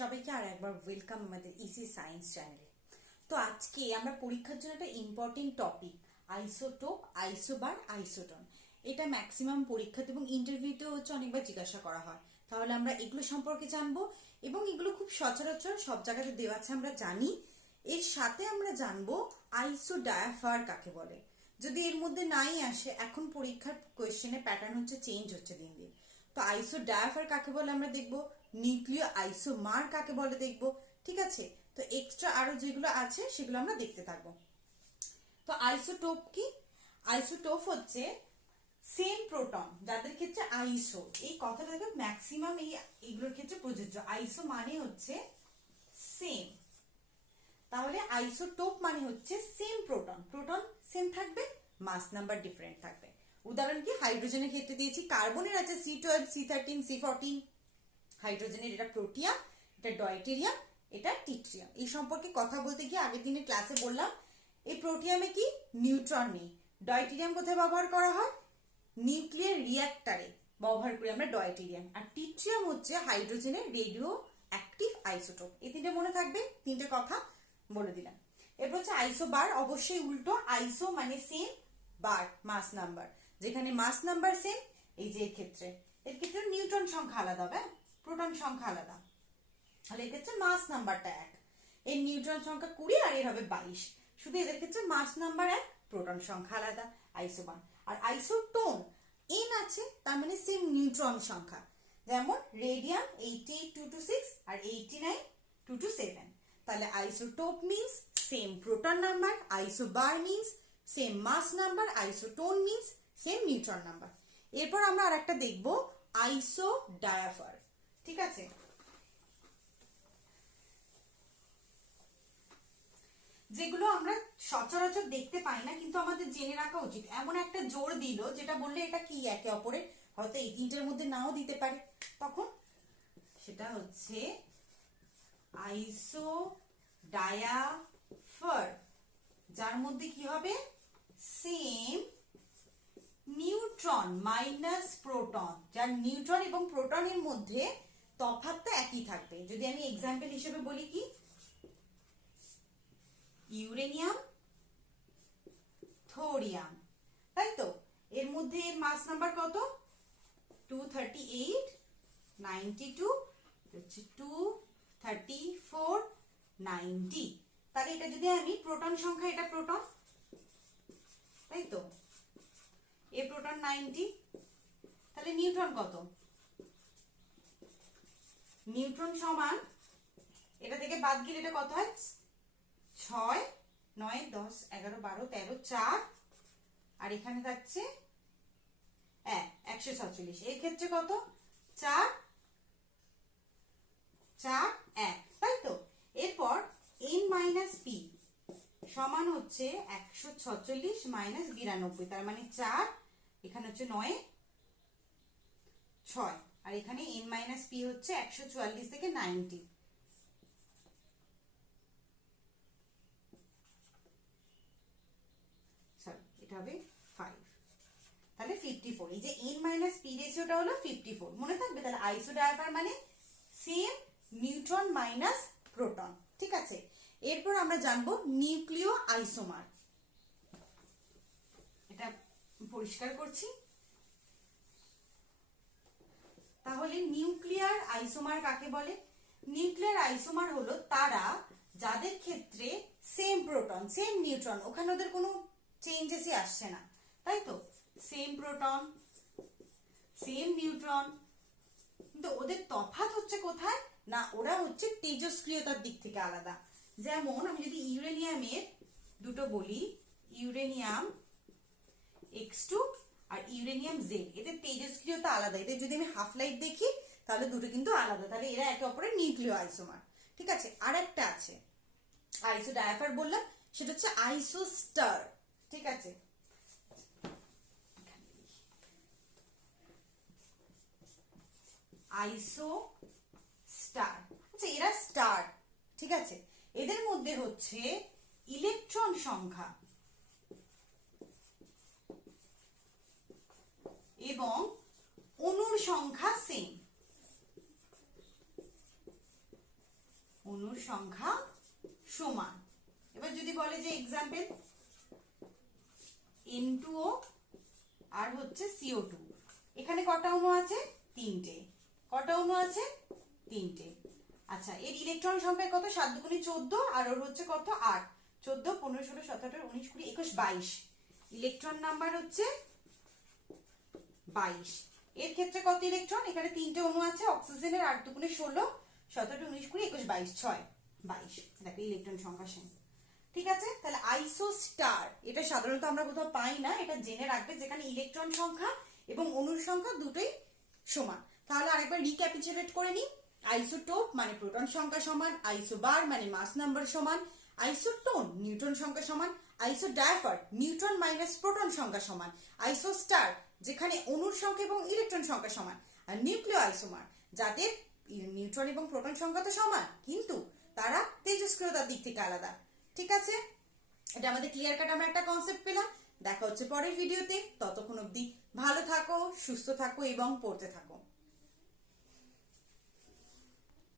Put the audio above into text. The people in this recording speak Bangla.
সবাইকে আর একবার ওয়েলকাম আমাদের ইসি সায়েন্স চ্যানেলে। তো আজকে আমরা পরীক্ষার জন্য একটা important topic isotope, isobar, isotone, এটা ম্যাক্সিমাম পরীক্ষাতে এবং ইন্টারভিউতেও হচ্ছে অনেকবার জিজ্ঞাসা করা হয়। তাহলে আমরা এগুলো সম্পর্কে জানবো এবং এগুলো খুব সচরাচর সব জায়গাতে দেওয়া আছে আমরা জানি। এর সাথে আমরা জানবো আইসোডায়াফার কাকে বলে। যদি এর মধ্যে নাই আসে, এখন পরীক্ষার কোয়েশ্চেনের প্যাটার্ন হচ্ছে চেঞ্জ হচ্ছে দিন দিন। তো আইসোডায়াফার কাকে বলে আমরা দেখবো, নিউক্লিয় আইসোমার কাকে বলে দেখবো। ঠিক আছে, তো এক্সট্রা আরো যেগুলো আছে সেগুলো আমরা দেখতে থাকবো। তো আইসোটোপ কি? আইসোটোপ হচ্ছে সেম প্রোটন যাদের ক্ষেত্রে আইসো, এই কথাটা দেখো ম্যাক্সিমাম এইগুলোর ক্ষেত্রে প্রযোজ্য। আইসো মানে হচ্ছে সেম, তাহলে আইসোটোপ মানে হচ্ছে সেম প্রোটন, প্রোটন সেম থাকবে, মাস নাম্বার ডিফারেন্ট থাকবে। উদাহরণ কি, হাইড্রোজেনের ক্ষেত্রে দিয়েছি, কার্বনের আছে C12, C13, C14, হাইড্রোজেনের এটা প্রোটিয়াম, এটা ডয়টেরিয়াম, এটা টিট্রিয়াম। এই সম্পর্কে কথা বলতে গিয়ে আগের দিনের ক্লাসে বললাম এই প্রোটিয়ামে কি নিউট্রন নেই। ডয়টেরিয়াম কোথায় ব্যবহার করা হয়? নিউক্লিয়ার রিঅ্যাক্টরে ব্যবহার করি আমরা ডয়টেরিয়াম। আর টিট্রিয়াম হচ্ছে হাইড্রোজেনের রেডিও অ্যাক্টিভ আইসোটোপ। এই তিনটে মনে থাকবে, তিনটে কথা বলে দিলাম। এরপর হচ্ছে আইসোবার, অবশ্যই উল্টো, আইসো মানে সেম, বার মাস নাম্বার, যেখানে মাস নাম্বার সেম। এই যে এর ক্ষেত্রে নিউট্রন সংখ্যা আলাদা হবে, প্রোটন সংখ্যা আলাদা, তাহলে এর ক্ষেত্রে মাস নাম্বারটা 1, এর নিউট্রন সংখ্যা 20 আর এর হবে 22। শুধু এদের ক্ষেত্রে মাস নাম্বার 1, প্রোটন সংখ্যা আলাদা, আইসোবার। আর আইসোটোন এন আছে, তার মানে সেম নিউট্রন সংখ্যা, যেমন রেডিয়াম 88226 আর 89227। তাহলে isotope means same proton number, isobar means same mass number, isotone means same neutron number. এরপর আমরা আরেকটা দেখব আইসোডায়াফার। ঠিক আছে, যেগুলো আমরা সচরাচর দেখতে পাই না কিন্তু আমাদের জেনে রাখা উচিত। এমন একটা জোর দিল যেটা বললে এটা কি একে অপরের, হয়তো এই তিনটের মধ্যে নাও দিতে পারে, তখন সেটা হচ্ছে আইসোডায়াফার, যার মধ্যে কি হবে সেম নিউট্রন মাইনাস প্রোটন, যার নিউট্রন এবং প্রোটনের মধ্যে তফাৎটা একই থাকবে। যদি আমি এক্সাম্পল হিসেবে বলি কি, ইউরেনিয়াম, থোরিয়াম, তাই তো, এর মধ্যে এর মাস নাম্বার কত? 238, 92, 234, 90। তাহলে এটা যদি আমি প্রোটন সংখ্যা, এটা প্রোটন, তাই তো, এ প্রোটন 90, তাহলে নিউট্রন কত? নিউট্রন সমান, এটা থেকে বাদ গেলে এটা কত হয়? 6, 9, 10, 11, 12, 13, 4, আর এখানে থাকছে 146। এর ক্ষেত্রে কত? 4, 4, 1, তাই তো। এরপর n মাইনাস পি সমান হচ্ছে 146 মাইনাস 92, তার মানে 4, এখানে হচ্ছে 9, 6, আর এখানে n মাইনাস পি হচ্ছে 144 থেকে 90, এটা হবে 5, তাহলে 54। এই যে n মাইনাস পি রেশিওটা হলো 54, মনে থাকবে। তাহলে আইসোডায়াফার মানে সেম নিউট্রন মাইনাস প্রোটন। ঠিক আছে, এরপর আমরা জানবো নিউক্লিয় আইসোমার। এটা পরিষ্কার করছি। তাহলে নিউক্লিয়ার আইসোমার কাকে বলে? নিউক্লিয়ার আইসোমার হলো তারা যাদের ক্ষেত্রে সেম প্রোটন সেম নিউট্রন, ওখানে ওদের কোনো চেঞ্জেসই আসছে না, তাই তো, সেম প্রোটন সেম নিউট্রন, কিন্তু ওদের তফাৎ হচ্ছে কোথায় না, ওরা হচ্ছে তেজস্ক্রিয়তার দিক থেকে আলাদা। যেমন আমি যদি ইউরেনিয়ামের দুটো বলি, ইউরেনিয়াম X2 আর ইউরেনিয়াম Z, এদের তেজস্ক্রিয়তা আলাদা। এদের যদি আমি হাফ লাইফ দেখি তাহলে দুটো কিন্তু আলাদা, তাহলে এরা একে অপরের নিউক্লিয় আইসোমার। ঠিক আছে, আর একটা আছে আইসোডায়াফার বললাম, সেটা হচ্ছে আইসোস্টার। ঠিক আছে, আইসোস্টার, আচ্ছা এরা স্টার। ঠিক আছে, এদের মধ্যে হচ্ছে ইলেকট্রন সংখ্যা এবং অণুর সংখ্যা সেম। অণুর সংখ্যা সমান। এবার যদি বলে যে এক্সাম্পল N2O আর হচ্ছে CO2, এখানে কটা অণু আছে? তিনটে। কটা অণু আছে? তিনটে। আচ্ছা, এর ইলেকট্রন সংখ্যা কত? 7 দুগুণে 14, আর ওর হচ্ছে কত? 8। 14, 15, 16, 17, 18, 19, 20, 21, 22। ইলেকট্রন নাম্বার হচ্ছে 22। এর ক্ষেত্রে কত ইলেকট্রন? এখানে তিনটে অণু আছে অক্সিজেনের, 8 দুগুণে 16, 17, 19, 20, 21, 22, 6, 22। দেখো ইলেকট্রন সংখ্যা সেম। ঠিক আছে, তাহলে আইসো স্টার এটা সাধারণত আমরা কোথাও পাই না, এটা জেনে রাখবে, যেখানে ইলেকট্রন সংখ্যা এবং অণুর সংখ্যা দুটোই সমান। তাহলে আরেকবার রিক্যাপিচুলেট করে নিই। আইসোটোপ মানে প্রোটন সংখ্যা সমান, আইসোবার মানে মাস নাম্বার সমান, আইসোটোন নিউট্রন সংখ্যা সমান, আইসোডাইফার নিউট্রন মাইনাস প্রোটন সংখ্যা সমান, আইসোস্টার যেখানে অণুর সংখ্যা এবং ইলেকট্রন সংখ্যা সমান, আর নিউক্লিয় আইসোমার যাদের নিউট্রন এবং প্রোটন সংখ্যা তো সমান কিন্তু তারা তেজস্ক্রিয়তার দিক থেকে আলাদা। ঠিক আছে, এটা আমাদের ক্লিয়ার কাট আমরা একটা কনসেপ্ট পেলাম। দেখা হচ্ছে পরের ভিডিওতে, ততক্ষণ অবধি ভালো থাকো, সুস্থ থাকো এবং পড়তে থাকো।